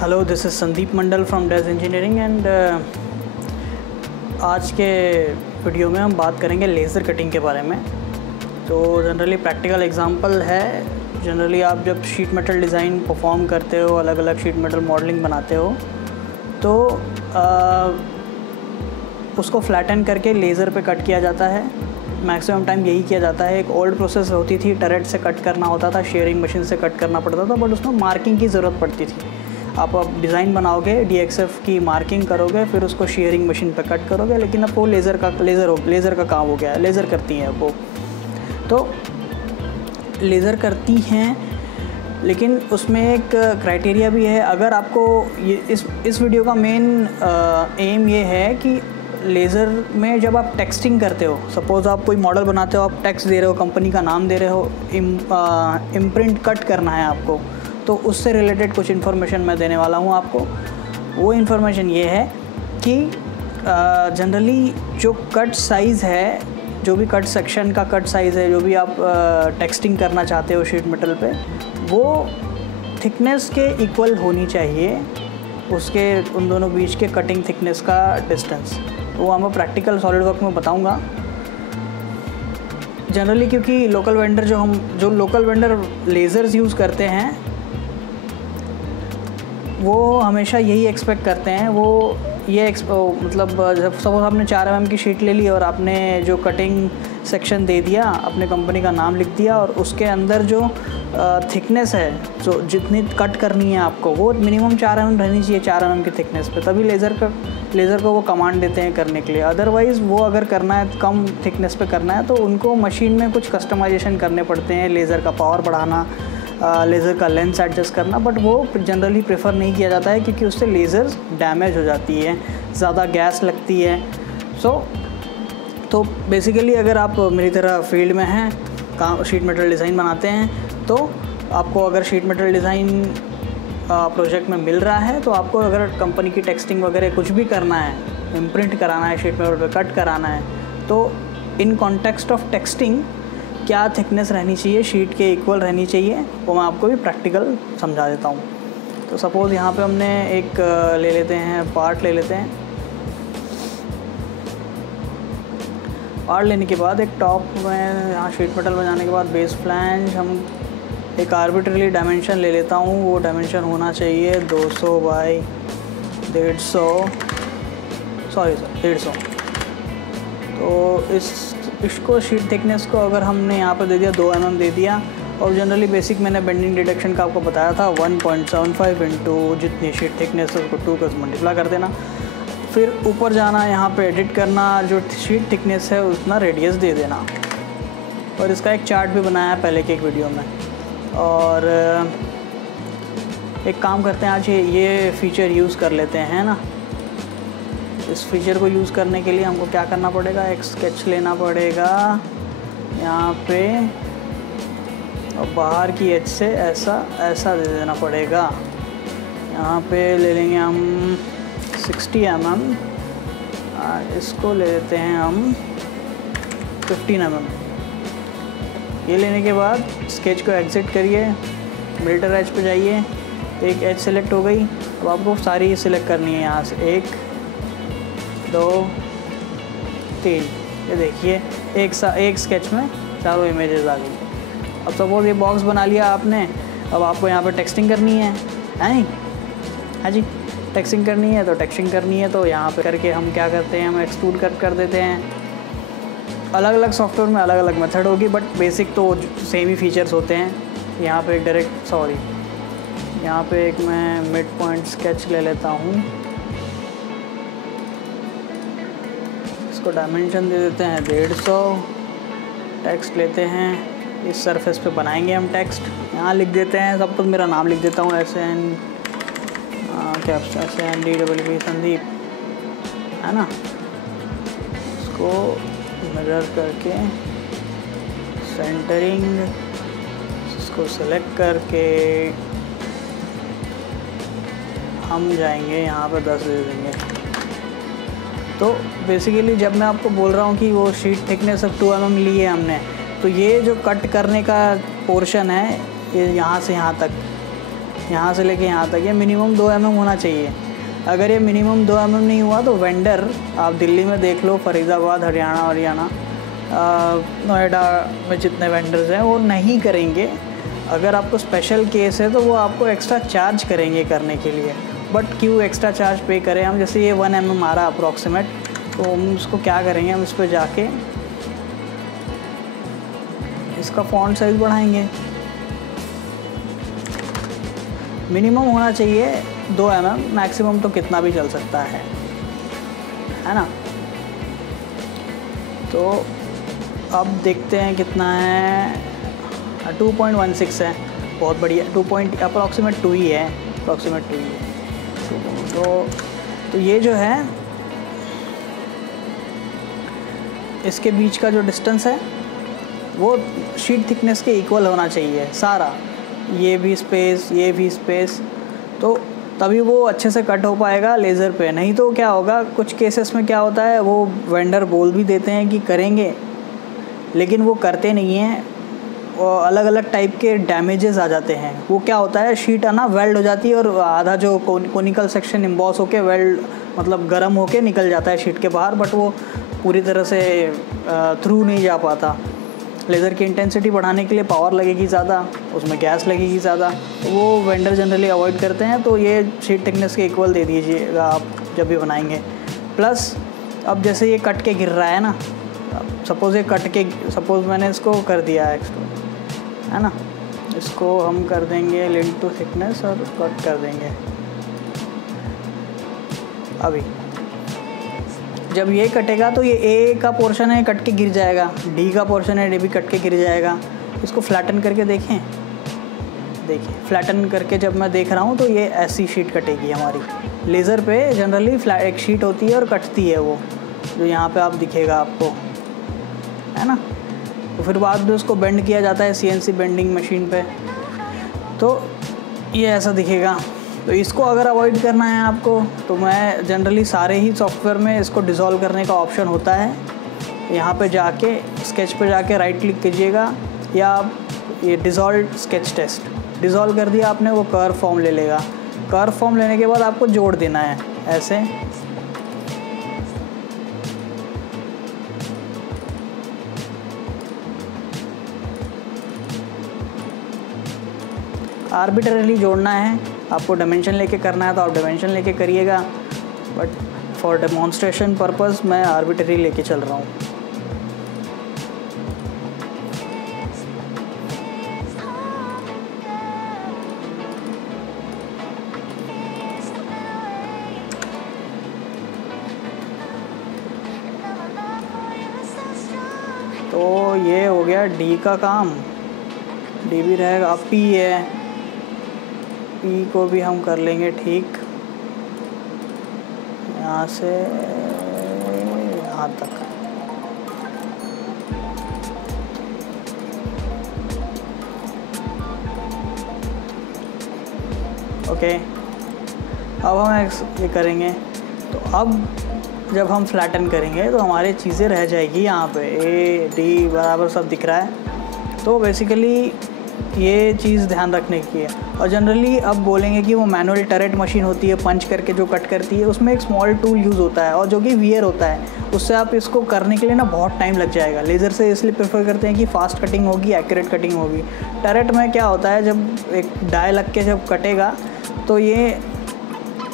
Hello, this is Sandeep Mandal from days engineering and आज के video में हम बात करेंगे लेज़र कटिंग के बारे में। तो जनरली प्रैक्टिकल एग्जांपल है। जनरली आप जब शीट मेटल डिज़ाइन परफॉर्म करते हो, अलग अलग शीट मेटल मॉडलिंग बनाते हो, तो उसको फ्लैटन करके लेज़र पे कट किया जाता है। मैक्सिमम टाइम यही किया जाता है। एक ओल्ड प्रोसेस होती थी, टरेट से कट करना होता था, शेयरिंग मशीन से कट करना पड़ता था, बट उसमें मार्किंग की ज़रूरत पड़ती थी। आप डिज़ाइन बनाओगे, DXF की मार्किंग करोगे, फिर उसको शेयरिंग मशीन पे कट करोगे। लेकिन अब वो लेज़र का काम हो गया है, लेज़र करती हैं वो। तो लेज़र करती हैं, लेकिन उसमें एक क्राइटेरिया भी है। अगर आपको ये इस वीडियो का मेन एम ये है कि लेज़र में जब आप टेक्सटिंग करते हो, सपोज़ आप कोई मॉडल बनाते हो, आप टेक्स्ट दे रहे हो, कंपनी का नाम दे रहे हो, इम्प्रिंट कट करना है आपको, तो उससे रिलेटेड कुछ इन्फॉर्मेशन मैं देने वाला हूँ आपको। वो इन्फॉर्मेशन ये है कि जनरली जो कट साइज़ है, जो भी कट सेक्शन का कट साइज़ है, जो भी आप टेक्सटिंग करना चाहते हो शीट मेटल पे, वो थिकनेस के इक्वल होनी चाहिए, उसके उन दोनों बीच के कटिंग थिकनेस का डिस्टेंस। वो मैं प्रैक्टिकल सॉलिड वर्क में बताऊँगा। जनरली क्योंकि जो लोकल वेंडर लेज़र्स यूज़ करते हैं, वो हमेशा यही एक्सपेक्ट करते हैं। वो ये मतलब जब सपोज आपने 4 mm की शीट ले ली और आपने जो कटिंग सेक्शन दे दिया, अपने कंपनी का नाम लिख दिया, और उसके अंदर जो थिकनेस है, जो जितनी कट करनी है आपको, वो मिनिमम 4 mm रहनी चाहिए, 4 mm की थिकनेस पे, तभी लेज़र को वो कमांड देते हैं करने के लिए। अदरवाइज़ वो अगर करना है, कम थिकनेस पे करना है, तो उनको मशीन में कुछ कस्टमाइजेशन करने पड़ते हैं, लेज़र का पावर बढ़ाना, लेज़र का लेंस एडजस्ट करना, बट वो जनरली प्रेफर नहीं किया जाता है क्योंकि उससे लेज़र डैमेज हो जाती है, ज़्यादा गैस लगती है। तो बेसिकली अगर आप मेरी तरह फील्ड में हैं, शीट मेटल डिज़ाइन बनाते हैं, तो आपको अगर शीट मेटल डिज़ाइन प्रोजेक्ट में मिल रहा है, तो आपको अगर कंपनी की टेक्सटिंग वगैरह कुछ भी करना है, इम्प्रिंट कराना है, शीट मेटल पे कट कराना है, तो इन कॉन्टेक्स्ट ऑफ टेक्सटिंग क्या थिकनेस रहनी चाहिए, शीट के इक्वल रहनी चाहिए, वो मैं आपको भी प्रैक्टिकल समझा देता हूँ। तो सपोज़ यहाँ पे हमने एक ले लेते हैं, पार्ट ले लेते हैं। पार्ट लेने के बाद एक टॉप में, यहाँ शीट मेटल में जाने के बाद बेस फ्लैंज, हम एक आर्बिट्ररी डायमेंशन ले लेता हूँ। वो डायमेंशन होना चाहिए 200 बाई 150। तो इसको शीट थिकनेस को अगर हमने यहाँ पर दे दिया 2 mm दे दिया, और जनरली बेसिक मैंने बेंडिंग डिडक्शन का आपको बताया था 1.75 इंटू जितनी शीट थिकनेस है उसको 2 का मल्टीप्लाई कर देना। फिर ऊपर जाना, यहाँ पे एडिट करना, जो शीट थिकनेस है उतना रेडियस दे देना। और इसका एक चार्ट भी बनाया है पहले के एक वीडियो में। और एक काम करते हैं, आज ये फ़ीचर यूज़ कर लेते हैं ना। इस फीचर को यूज़ करने के लिए हमको क्या करना पड़ेगा, एक स्केच लेना पड़ेगा यहाँ पे, और बाहर की एज से ऐसा दे देना पड़ेगा। यहाँ पे ले लेंगे हम 60 mm, इसको ले लेते हैं हम 15 mm। ये लेने के बाद स्केच को एग्जिट करिए, मिल्टर एज पे जाइए, एक एज सेलेक्ट हो गई। अब आपको सारी सिलेक्ट करनी है यहाँ से, 1 2 3। ये देखिए एक स्केच में चारों इमेजेस आ गई। अब सपोज ये बॉक्स बना लिया आपने, अब आपको यहाँ पे टेक्सटिंग करनी है नहीं? हाँ जी, टेक्सटिंग करनी है, तो यहाँ पे करके हम क्या करते हैं, हम एक्सट्रूड कट कर देते हैं। अलग अलग सॉफ्टवेयर में अलग अलग मेथड होगी, बट बेसिक तो सेम ही फीचर्स होते हैं। यहाँ पे यहाँ पे एक मैं मिड पॉइंट स्केच ले लेता हूँ, इसको डायमेंशन दे देते हैं 150। टेक्स्ट लेते हैं, इस सरफेस पे बनाएंगे हम टेक्स्ट। यहाँ लिख देते हैं, सब कुछ मेरा नाम लिख देता हूँ, SNDWP संदीप, है ना। इसको मिरर करके सेंटरिंग, इसको सेलेक्ट करके हम जाएंगे यहाँ पे 10 दे देंगे। तो बेसिकली जब मैं आपको बोल रहा हूँ कि वो शीट थिकनेस अब 2 mm ली है हमने, तो ये जो कट करने का पोर्शन है, ये यहाँ से यहाँ तक यहाँ से लेके यहाँ तक ये मिनिमम 2 mm होना चाहिए। अगर ये मिनिमम 2 mm नहीं हुआ तो वेंडर, आप दिल्ली में देख लो, फरीदाबाद, हरियाणा, नोएडा में जितने वेंडर्स हैं वो नहीं करेंगे। अगर आपको स्पेशल केस है तो वो आपको एक्स्ट्रा चार्ज करेंगे करने के लिए। बट क्यों एक्स्ट्रा चार्ज पे करें हम? जैसे ये 1 mm आ रहा अप्रॉक्सीमेट, तो हम उसको क्या करेंगे, हम इस पर जाके इसका फॉन्ट साइज़ बढ़ाएंगे। मिनिमम होना चाहिए 2 mm, मैक्सिमम तो कितना भी चल सकता है ना। तो अब देखते हैं कितना है, 2.16 है, बहुत बढ़िया। 2 अप्रॉक्सीमेट 2 ही है, अप्रॉक्सीमेट 2 ही है। तो ये जो है इसके बीच का जो डिस्टेंस है वो शीट थिकनेस के इक्वल होना चाहिए सारा, ये भी स्पेस, ये भी स्पेस, तो तभी वो अच्छे से कट हो पाएगा लेज़र पे। नहीं तो क्या होगा, कुछ केसेस में क्या होता है, वो वेंडर बोल भी देते हैं कि करेंगे, लेकिन वो करते नहीं हैं, और अलग अलग टाइप के डैमेजेस आ जाते हैं। वो क्या होता है, शीट है ना वेल्ड हो जाती है और आधा जो कोनिकल सेक्शन एम्बॉस होके वेल्ड मतलब गर्म होके निकल जाता है शीट के बाहर, बट वो पूरी तरह से थ्रू नहीं जा पाता। लेज़र की इंटेंसिटी बढ़ाने के लिए पावर लगेगी ज़्यादा, उसमें गैस लगेगी ज़्यादा, तो वो वेंडर जनरली अवॉइड करते हैं। तो ये शीट थिकनेस के इक्वल दे दीजिएगा आप जब भी बनाएंगे। प्लस अब जैसे ये कट के गिर रहा है ना, सपोज़ मैंने इसको कर दिया है ना, इसको हम कर देंगे लिंक टू थिकनेस और कट कर देंगे। अभी जब ये कटेगा तो ये ए का पोर्शन है कट के गिर जाएगा, डी का पोर्शन है डी भी कट के गिर जाएगा। इसको फ्लैटन करके देखिए, फ्लैटन करके जब मैं देख रहा हूँ तो ये ऐसी शीट कटेगी हमारी। लेज़र पे जनरली एक शीट होती है और कटती है वो, जो यहाँ पे आप दिखेगा आपको, है ना। तो फिर बाद में उसको बेंड किया जाता है CNC बेंडिंग मशीन पे, तो ये ऐसा दिखेगा। तो इसको अगर अवॉइड करना है आपको, तो मैं जनरली सारे ही सॉफ्टवेयर में इसको डिज़ोल्व करने का ऑप्शन होता है। यहाँ पे जाके स्केच पे जाके राइट क्लिक कीजिएगा, या आप ये डिज़ोल्व स्केच टेस्ट डिज़ोल्व कर दिया आपने, वो कर्व फॉर्म ले लेगा। कर्व फॉर्म लेने के बाद आपको जोड़ देना है ऐसे, आर्बिट्ररीली जोड़ना है। आपको डायमेंशन लेके करना है तो आप डायमेंशन लेके करिएगा, बट फॉर डेमोन्स्ट्रेशन पर्पस मैं आर्बिट्ररी लेके चल रहा हूँ। तो ये हो गया डी का काम, डी भी रहेगा। अब पी है, पी को भी हम कर लेंगे ठीक, यहाँ से यहाँ तक। ओके, अब हम ये करेंगे। तो अब जब हम फ्लैटन करेंगे तो हमारी चीज़ें रह जाएगी यहाँ पे, ए डी बराबर सब दिख रहा है। तो बेसिकली ये चीज़ ध्यान रखने की है। और जनरली अब बोलेंगे कि वो मैनुअल टरेट मशीन होती है पंच करके जो कट करती है, उसमें एक स्मॉल टूल यूज़ होता है और जो कि वियर होता है, उससे आप इसको करने के लिए ना बहुत टाइम लग जाएगा। लेज़र से इसलिए प्रेफर करते हैं कि फास्ट कटिंग होगी, एक्यूरेट कटिंग होगी। टरेट में क्या होता है, जब एक डाई लग के जब कटेगा तो ये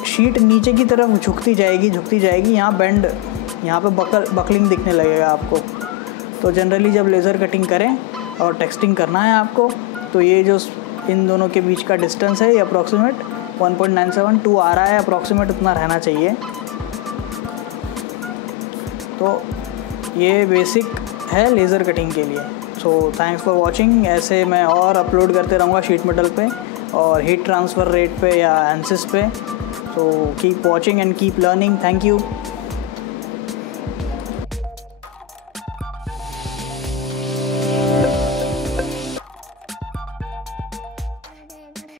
शीट नीचे की तरफ झुकती जाएगी, यहाँ बेंड, यहाँ पे बकलिंग दिखने लगेगा आपको। तो जनरली जब लेज़र कटिंग करें और टेक्सटिंग करना है आपको, तो ये जो इन दोनों के बीच का डिस्टेंस है ये अप्रॉक्सीमेट 1.972 आ रहा है, अप्रॉक्सीमेट उतना रहना चाहिए। तो ये बेसिक है लेज़र कटिंग के लिए। So thanks for watching. ऐसे मैं और अपलोड करते रहूँगा शीट मेटल पे और हीट ट्रांसफ़र रेट पे या एनसिस पे। So keep watching and keep learning. Thank you.